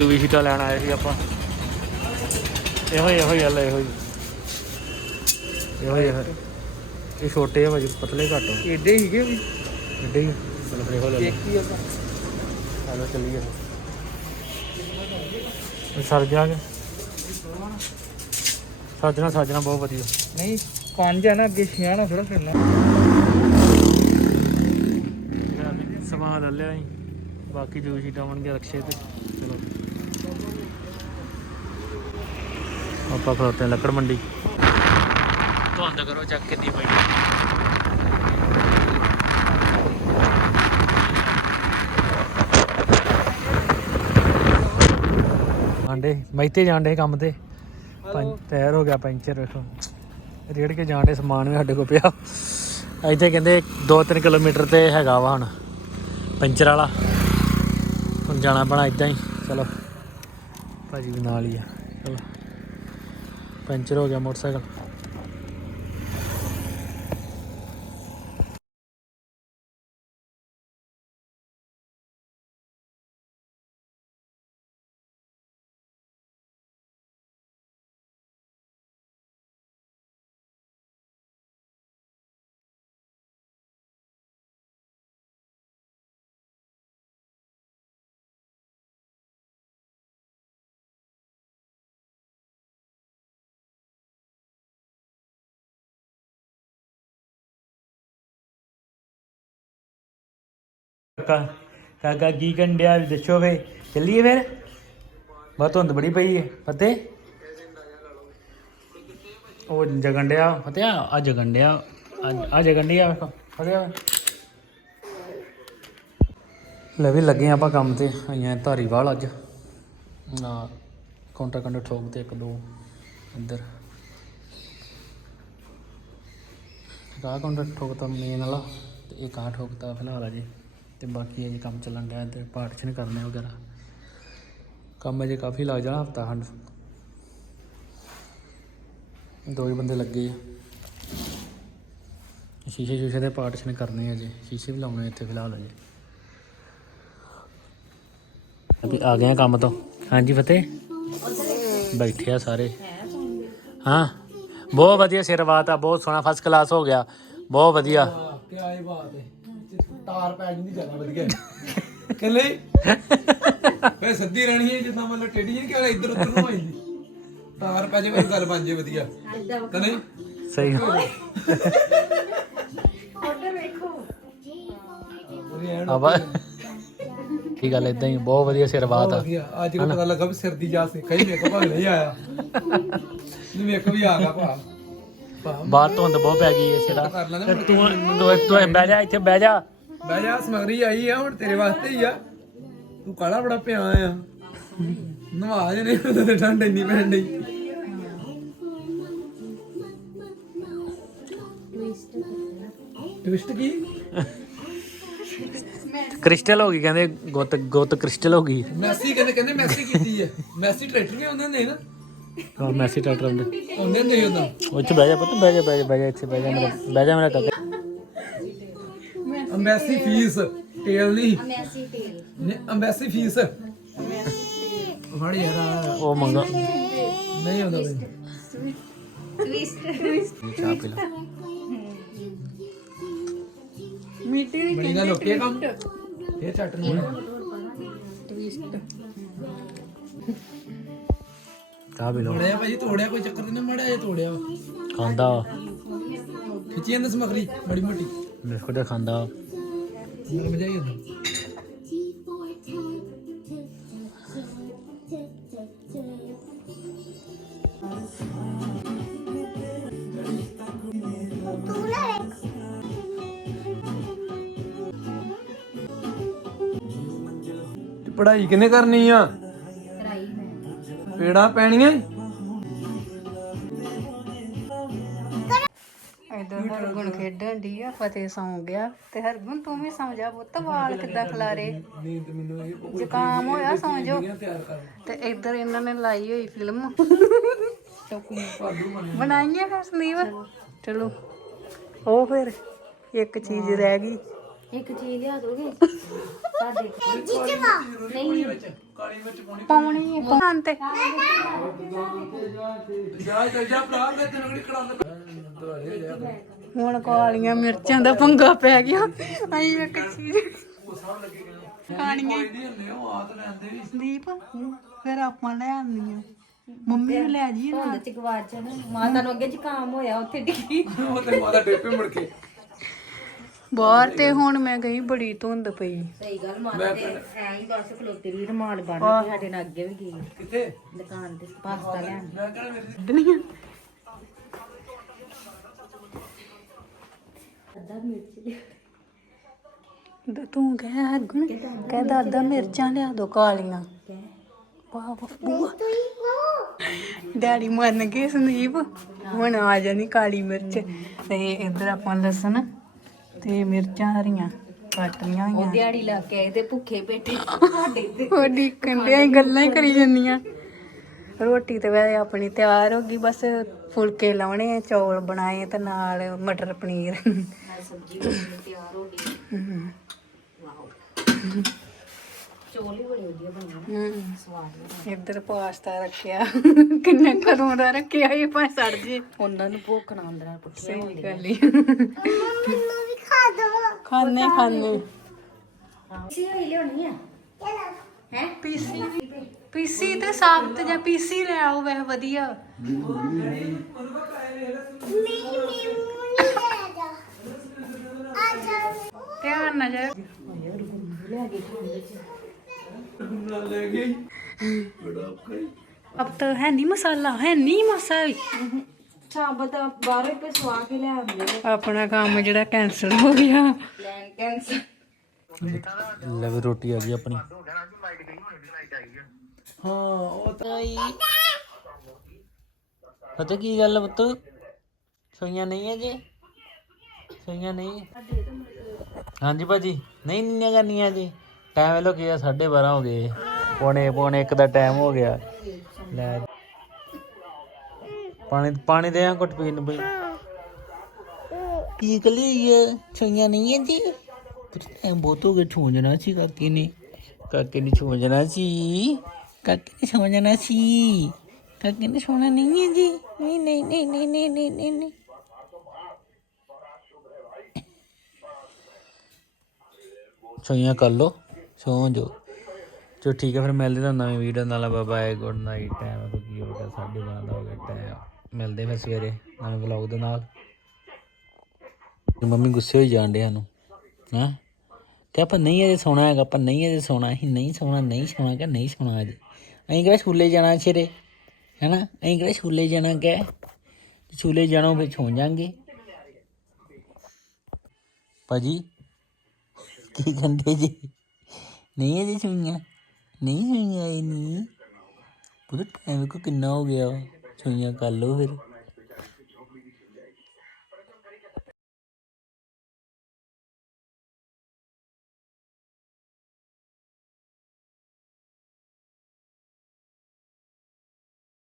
ਵੀ ਸ਼ੀਟਾਂ ਲੈਣ ਆਏ ਸੀ ਆਪਾਂ। ਇਹੋ ਹੀ ਇਹੋ ਹੀ ਗੱਲ ਇਹੋ ਹੀ। ਇਹੋ ਹੀ ਇਹੋ ਹੀ। ਇਹ ਛੋਟੇ ਆ ਭਾਜੀ ਪਤਲੇ ਘੱਟ ਹੋ ਏਡੇ ਹੀਗੇ ਵੀ। ਵੱਡੇ ਹੀ ਚਲੋ ਫਿਰ ਇਹੋ ਲੈ ਲਓ। ਇੱਕ ਹੀ ਆ ਤਾਂ। ਚਲੋ ਚੱਲੀਏ ਫਿਰ। ਸਰ ਜਾਗੇ ਸਾਜਣਾ ਸਾਜਣਾ ਬਹੁਤ ਵਧੀਆ। ਨਹੀਂ ਪੰਜ ਆ ਨਾ ਅੱਗੇ ਛਿਆ ਨਾ ਥੋੜਾ ਫਿਰਨਾ ਸਮਾਨ ਲੈ ਲਿਆ ਅਸੀਂ ਬਾਕੀ ਜੋ ਸ਼ੀਟਾਂ ਆਉਣਗੀਆਂ ਰਕਸ਼ੇ ਤੇ ਚਲੋ ਆਪਾਂ ਖਲੋਤੇ ਲੱਕੜ ਮੰਡੀ। ਧੁੰਦ ਕਰੋ ਚੱਕ ਕਿੰਨੀ ਪਈ। ਆਂਡੇ ਮੈਤੇ ਜਾਂਦੇ ਕੰਮ ਤੇ। ਟਾਇਰ ਹੋ ਗਿਆ ਪੈਂਚਰ ਵੇਖੋ। ਰੇੜ ਕੇ ਜਾਂਦੇ ਸਮਾਨ ਵੀ ਸਾਡੇ ਕੋਲ ਪਿਆ। ਇੱਥੇ ਕਹਿੰਦੇ 2-3 ਕਿਲੋਮੀਟਰ ਤੇ ਹੈਗਾ ਵਾ ਹੁਣ ਪੈਂਚਰ ਵਾਲਾ। ਹੁਣ ਜਾਣਾ ਬਣਾ ਇਦਾਂ ਹੀ। ਚਲੋ ਭਾਜੀ ਵੀ ਨਾਲ ਹੀ ਆ। ਚਲੋ। ਪੈਂਚਰ ਹੋ ਗਿਆ ਮੋਟਰਸਾਈਕਲ ਕਾਕਾ ਕਾਕਾ ਕੀ ਕੰਡਿਆ ਦੱਸੋ ਵੇ ਚੱਲੀਏ ਫਿਰ? ਬਾ ਧੁੰਦ ਬੜੀ ਪਈ ਹੈ ਫਤਿਹ? ਉਹ ਜਗਣ ਡਿਆ, ਫਤਿਹ, ਆ ਜਗਣ ਡਿਆ, ਆ ਜਗਣ ਡਿਆ ਫਤਿਹ। ਲੈ ਵੀ ਲੱਗੇ ਆਪਾਂ ਕੰਮ ਤੇ, ਆਈਆਂ ਧਾਰੀਵਾਲ ਅੱਜ। ਨਾ, ਕਾਊਂਟਰ ਕੰਡੇ ਠੋਕ ਤੇ ਇੱਕ ਦੋ, ਇੱਧਰ। ਕਾ ਕਾਊਂਟਰ ਠੋਕਤਾ ਮੇਨ ਵਾਲਾ, ਤੇ ਇੱਕ ਆ ਠੋਕਤਾ ਫਿਲਹਾਲ ਅਜੇ। ਤੇ ਬਾਕੀ ਅਜੇ ਕੰਮ ਚੱਲਣ ਡਿਆ ਤੇ ਪਾਰਟੀਸ਼ਨ ਕਰਨੇ ਵਗੈਰਾ। ਕੰਮ ਅਜੇ ਕਾਫੀ ਲੱਗ ਜਾਣਾ ਹਫਤਾ ਖੰਡ। ਦੋ ਹੀ ਬੰਦੇ ਲੱਗੇ ਆ। ਸ਼ੀਸ਼ੇ ਸ਼ੀਸ਼ੇ ਦੇ ਪਾਰਟੀਸ਼ਨ ਕਰਨੇ ਆ ਅਜੇ। ਸ਼ੀਸ਼ੇ ਵੀ ਲਾਉਣੇ ਇੱਥੇ ਫਿਲਹਾਲ ਅਜੇ। ਅਭੀ ਆ ਗਏ ਆ ਕੰਮ ਤੋਂ। ਹਾਂਜੀ ਫਤਿਹ। ਬੈਠੇ ਆ ਸਾਰੇ। ਹਾਂ, ਬਹੁਤ ਵਧੀਆ ਸਿਰਵਾਤ ਆ, ਬਹੁਤ ਸੋਹਣਾ ਫਸਟ ਕਲਾਸ ਹੋ ਗਿਆ। ਬਹੁਤ ਵਧੀਆ। ਕੀ ਆਈ ਬਾਤ ਹੈ। ਤਾਰ ਪੈ ਜਾਂਦੀ ਜ਼ਿਆਦਾ ਵਧੀਆ। ਕਹਿੰਦੇ ਫੇ ਸੱਦੀ ਰਹਿਣੀ ਹੈ ਜਿੱਦਾਂ ਮਤਲਬ ਟੇਢੀ ਨਹੀਂ ਕਿ ਇੱਧਰ ਉੱਧਰ ਨੂੰ ਆਈ ਤਾਰ ਪੈ ਜਾਵੇ ਗੱਲ ਬਣ ਜੇ ਵਧੀਆ। ਕਹਿੰਦੇ ਸਹੀ ਆਵਾ। ਕੀ ਗੱਲ ਇਦਾਂ ਹੀ ਬਹੁਤ ਵਧੀਆ ਸਿਰਵਾਤ ਆ। ਵਧੀਆ। ਅੱਜ ਕੋ ਪਤਾ ਲੱਗਾ ਵੀ ਸਿਰ ਦੀ ਜਾ ਸੇ ਕਈ ਮੇਕਅਪ ਭਾਵੇਂ ਨਹੀਂ ਆਇਆ। ਨਹੀਂ ਮੇਕਅਪ ਵੀ ਆ ਗਿਆ ਭਾ ਭਾ ਬਾਹਰ ਧੁੰਦ ਬਹੁਤ ਪੈ ਗਈ ਇਸ ਦਾ। ਕਰ ਲੈਂਦੇ ਤੇ ਤੂੰ ਤੂੰ ਤੂੰ ਬਹਿ ਜਾ ਇੱਥੇ ਬਹਿ ਜਾ। ਬਹਿ ਜਾ ਸਮਗਰੀ ਆਈ ਆ ਹੁਣ ਤੇਰੇ ਵਾਸਤੇ ਹੀ ਆ। ਤੂੰ ਕਾਲਾ ਬੜਾ ਪਿਆ ਆ। ਨਵਾ ਜੇ ਨਹੀਂ ਤੇ ਠੰਡ ਇੰਨੀ ਪੈਣ ਡਈ। ਟਵਿਸਟ ਕੀ? ਕ੍ਰਿਸਟਲ ਹੋ ਗਈ ਕਹਿੰਦੇ ਗੁੱਤ ਗੁੱਤ ਕ੍ਰਿਸਟਲ ਹੋ ਗਈ। ਮੈਸੀ ਕਹਿੰਦੇ ਕਹਿੰਦੇ ਮੈਸੀ ਕੀਤੀ ਹੈ ਮੈਸੀ ਟਰੈਕਟਰ ਵੀ ਉਹਨਾਂ ਨੇ ਨਾ। ਹਾਂ ਮੈਸੀ ਟਰੈਕਟਰ ਹੁੰਦੇ ਉਹਨੇ ਨਹੀਂ ਉਹਨਾਂ ਉਹ ਚ ਬਹਿ ਜਾ ਪੁੱਤ ਬਹਿ ਜਾ ਬਹਿ ਜਾ ਬਹਿ ਜਾ ਇੱਥੇ ਬਹਿ ਜਾ ਮੇਰਾ ਬਹਿ ਜਾ ਮੇਰਾ ਕਾਕਾ। ਅੰਬੈਸੀ ਫੀਸ ਟੇਲ ਨਹੀਂ ਅੰਬੈਸੀ ਫੀਸ। ਫੜੀ ਯਾਰ ਉਹ ਮੰਗਾ। ਨਹੀਂ ਹੁੰਦਾ ਬਈ ਚਾਹ ਪੀ ਲੈ। ਬੜੀ ਗੱਲ ਓਕੇ ਕੰਮ। ਇਹ ਚੱਟ ਨੂੰ ਚਾਹ ਪੀ ਲਓ ਤੋੜਿਆ ਭਾਜੀ ਤੋੜਿਆ ਕੋਈ ਚੱਕਰ ਨਹੀਂ ਮੜਿਆ ਜੇ ਤੋੜਿਆ। ਵਾ। ਖਾਂਦਾ। ਖਿੱਚੀ ਜਾਂਦਾ ਸਮਗਰੀ ਬੜੀ ਮੋਟੀ। ਬਿਸਕੁਟ ਖਾਂਦਾ। ਤੇ ਪੜ੍ਹਾਈ ਕਿਨੇ ਕਰਨੀ ਆ? ਪੇੜਾ ਪੈਣੀਆਂ? ਹਰਗੁਣ ਖੇਡਣ ਦੀ। ਆ ਫਤਿਹ ਸੌਂ ਗਿਆ। ਤੇ ਹਰਗੁਣ ਤੂੰ ਵੀ ਸੌਂ ਜਾ ਪੁੱਤ ਵਾਲ ਕਿੱਦਾਂ ਖਲਾਰੇ? ਨੀਂਦ ਮੈਨੂੰ ਇਹ ਜ਼ੁਕਾਮ ਹੋਇਆ ਸੌਂ ਜਾ ਤਿਆਰ ਕਰ ਤੇ ਇੱਧਰ ਇਹਨਾਂ ਨੇ ਲਾਈ ਹੋਈ ਫਿਲਮ। ਬਣਾਈਏ ਫਿਰ ਸੰਦੀਪ? ਚਲੋ। ਉਹ ਫਿਰ ਇੱਕ ਚੀਜ਼ ਰਹਿ ਗਈ। ਇੱਕ ਚੀਜ਼ ਲਿਆ ਦੋਗੇ ਸਾਡੇ ਨਹੀਂ। ਪਾਉਣੀ ਪਾਉਣ ਤੇ। ਜਾ ਜਾ ਭਰਾ ਮੈਂ ਤੈਨੂੰ ਕਿਹੜੀ ਹੁਣ ਕਾਲੀਆਂ ਮਿਰਚਾਂ ਦਾ ਪੰਗਾ ਪੈ ਗਿਆ। ਅਸੀਂ ਇੱਕ ਚੀਜ਼। ਖਾਣੀਆਂ ਨਹੀਂ ਹੁੰਦੇ ਉਹ ਆਤ ਲੈਂਦੇ ਵੀ ਸੰਦੀਪ ਫਿਰ ਆਪਾਂ ਲੈ ਆਉਂਦੀਆਂ। ਮੰਮੀ ਨੂੰ ਲੈ ਜੀ ਧੁੰਦ ਚ ਗਵਾਚ ਨਾ। ਮਾਤਾ ਨੂੰ ਅੱਗੇ ਜ਼ੁਕਾਮ ਹੋਇਆ ਉੱਥੇ ਡਿੱਗੀ। ਉਹ ਤੇ ਮਾਤਾ ਟੇਪੇ ਮੁੜ ਕੇ। ਬਾਹਰ ਤੇ ਹੁਣ ਮੈਂ ਗਈ ਬੜੀ ਧੁੰਦ ਪਈ। ਸਹੀ ਗੱਲ ਮਾਤਾ ਦੇ ਐਂ ਹੀ ਬਸ ਖਲੋਤੀ ਰਹੀ ਰਮਾਲ ਬਣ ਕੇ ਸਾਡੇ ਨਾਲ ਅੱਗੇ ਵੀ ਗਈ। ਕਿੱਥੇ? ਦੁਕਾਨ ਤੇ ਪਾਸਤਾ ਲੈਣ। ਮੈਂ ਕਹਿੰਦਾ ਮੇਰੀ ਕੱਢਣੀਆਂ ਅੱਧਾ ਮਿਰਚ ਤੇ ਤੂੰ ਕਹਿ ਹਰਗੁਣ ਕਹਿ ਦਾਦਾ ਮਿਰਚਾਂ ਲਿਆ ਦੋ ਕਾਲੀਆਂ। ਵਾਹ ਵਾਹ ਡੈਡੀ ਮੰਨ ਗਏ ਸੰਦੀਪ ਹੁਣ ਆ ਜਾਣੀ ਕਾਲੀ ਮਿਰਚ। ਤੇ ਇੱਧਰ ਆਪਾਂ ਲਸਣ ਤੇ ਮਿਰਚਾਂ ਹਰੀਆਂ ਕੱਟੀਆਂ ਹੋਈਆਂ। ਦਿਹਾੜੀ ਲਾ ਕੇ ਆਏ ਤੇ ਭੁੱਖੇ ਬੈਠੇ। ਸਾਡੇ ਤੇ ਉਹ ਡੀਕਣ ਦੇ ਗੱਲਾਂ ਹੀ ਕਰੀ ਜੰਨੀਆਂ ਰੋਟੀ ਤੇ ਵੈਸੇ ਆਪਣੀ ਤਿਆਰ ਹੋ ਗਈ ਬਸ ਫੁਲਕੇ ਲਾਉਣੇ ਆ ਚੌਲ ਬਣਾਏ ਤੇ ਨਾਲ ਮਟਰ ਪਨੀਰ। ਸਬਜ਼ੀ ਤਿਆਰ ਹੋ ਗਈ। ਹਮ, ਚੋਲ ਹੀ ਬੜੇ ਵਧੀਆ ਬਣੇ ਨਾ ਹਮ। ਸਵਾਦ ਬਣੇ। ਇੱਧਰ ਪਾਸਤਾ ਰੱਖਿਆ। ਕਿੰਨੇ ਕਦੋਂ ਦਾ ਰੱਖਿਆ ਇਹ ਭਾਵੇਂ ਸੜ ਜੇ। ਉਹਨਾਂ ਨੂੰ ਭੁੱਖ ਨਾ ਅੰਦਰ ਪੁੱਠੀਆਂ ਸਹੀ ਗੱਲ ਹੀ ਖਾਣੇ ਖਾਣੇ। ਸੀ ਹੋਈ ਲਿਆਉਣੀ ਆ? ਹੈ? ਪੀਸੀ। ਪੀਸੀ ਤੇ ਜਾਂ ਪੀਸੀ ਲੈ ਆਓ ਵੈਸੇ ਵਧੀਆ। ਧਿਆਨ ਨਾਲ ਜਾ। ਲੈ ਗਈ ਠੰਡ ਚ ਲੈ ਗਈ ਬੜਾ ਆਪਕਾ अब तो है नहीं मसाला है ਕੇ ਲੈ ਆਉਂਦੇ ਆਪਣਾ ਕੰਮ ਜਿਹੜਾ ਕੈਨਸਲ ਹੋ ਗਿਆ ਪਲਾਨ ਕੈਨਸਲ ਰੋਟੀ ਆ ਗਈ ਆਪਣੀ ਹਾਂ ਉਹ ਤਾਂ ਪਤਾ ਕੀ ਗੱਲ ਪੁੱਤ ਸੋਈਆਂ ਨਹੀਂ ਹੈ ਜੀ ਸੋਈਆਂ ਨਹੀਂ। ਹਾਂਜੀ ਭਾਜੀ। ਨਹੀਂ ਨੀਆਂ ਕਰਨੀਆਂ ਜੀ। ਟਾਈਮ ਵੇਲੋ ਕੀ ਆ 12:30 ਹੋ ਗਏ। ਪੌਣੇ ਪੌਣੇ ਇੱਕ ਦਾ ਟਾਈਮ ਹੋ ਗਿਆ। ਲੈ ਪਾਣੀ ਪਾਣੀ ਦੇ ਆ ਘੁੱਟ ਪੀਣ ਨੂੰ ਬਈ। ਕੀ ਕਲੀ ਹੈ ਸੋਈਆਂ ਨਹੀਂ ਹੈ ਜੀ। ਟਾਈਮ ਬਹੁਤ ਹੋ ਗਿਆ ਛੋਂਜਣਾ ਸੀ, ਕਾਕੇ ਨੇ। ਕਾਕੇ ਨੇ ਛੋਂਜਣਾ ਸੀ। ਕਾਕੇ ਨੇ ਛੋਂਜਣਾ ਸੀ। ਕਾਕੇ ਨੇ ਸੋਣਾ ਨਹੀਂ ਹੈ ਜੀ। ਨਹੀਂ ਨਹੀਂ ਨਹੀਂ ਨਹੀਂ ਨਹੀਂ ਨਹੀਂ ਨਹੀਂ ਨਹੀਂ ਸੋਈਆਂ ਕਰ ਲੋ ਸੌਂ ਜੋ ਚਲੋ ਠੀਕ ਹੈ, ਫਿਰ ਮਿਲਦੇ ਤੁਹਾਨੂੰ ਨਵੀਂ ਵੀਡੀਓ ਨਾਲ। ਬਾਏ ਗੁੱਡ ਨਾਈਟ ਟਾਈਮ ਕੀ ਹੋ ਗਿਆ, ਸਾਢੇ ਬਾਰਾਂ ਦਾ ਹੋ ਗਿਆ ਟਾਈਮ ਮਿਲਦੇ ਫਿਰ ਸਵੇਰੇ ਨਵੇਂ ਵਲੌਗ ਦੇ ਨਾਲ। ਮੰਮੀ ਗੁੱਸੇ ਹੋਈ ਜਾਣ ਡੇ ਸਾਨੂੰ, ਹਾਂ? ਕਿ ਆਪਾਂ ਨਹੀਂ ਅਜੇ ਸੋਣਾ ਹੈਗਾ, ਆਪਾਂ ਨਹੀਂ ਅਜੇ ਸੋਣਾ, ਅਸੀਂ ਨਹੀਂ ਸੋਣਾ ਨਹੀਂ ਸੋਣਾ ਕਿ ਨਹੀਂ ਸੋਣਾ ਅਜੇ। ਅਸੀਂ ਕਿਹੜਾ ਸਕੂਲੇ ਜਾਣਾ ਛੇਰੇ, ਹੈਨਾ? ਅਸੀਂ ਕਿਹੜਾ ਸਕੂਲੇ ਜਾਣਾ ਕਿ ਸਕੂਲੇ ਜਾਣਾ, ਫਿਰ ਸੌਂ ਜਾਾਂਗੇ। ਭਾਜੀ ਕੀ ਕਹਿੰਦੇ ਜੀ? ਨਹੀਂ ਅਜੇ ਸੁਈਆਂ। ਨਹੀਂ ਸੁਈਆਂ ਇਹ ਨਹੀਂ। ਪੁੱਤ ਟਾਈਮ ਕੋ ਕਿੰਨਾ ਹੋ ਗਿਆ। ਸੁਈਆਂ ਕਰ ਲਓ ਫਿਰ।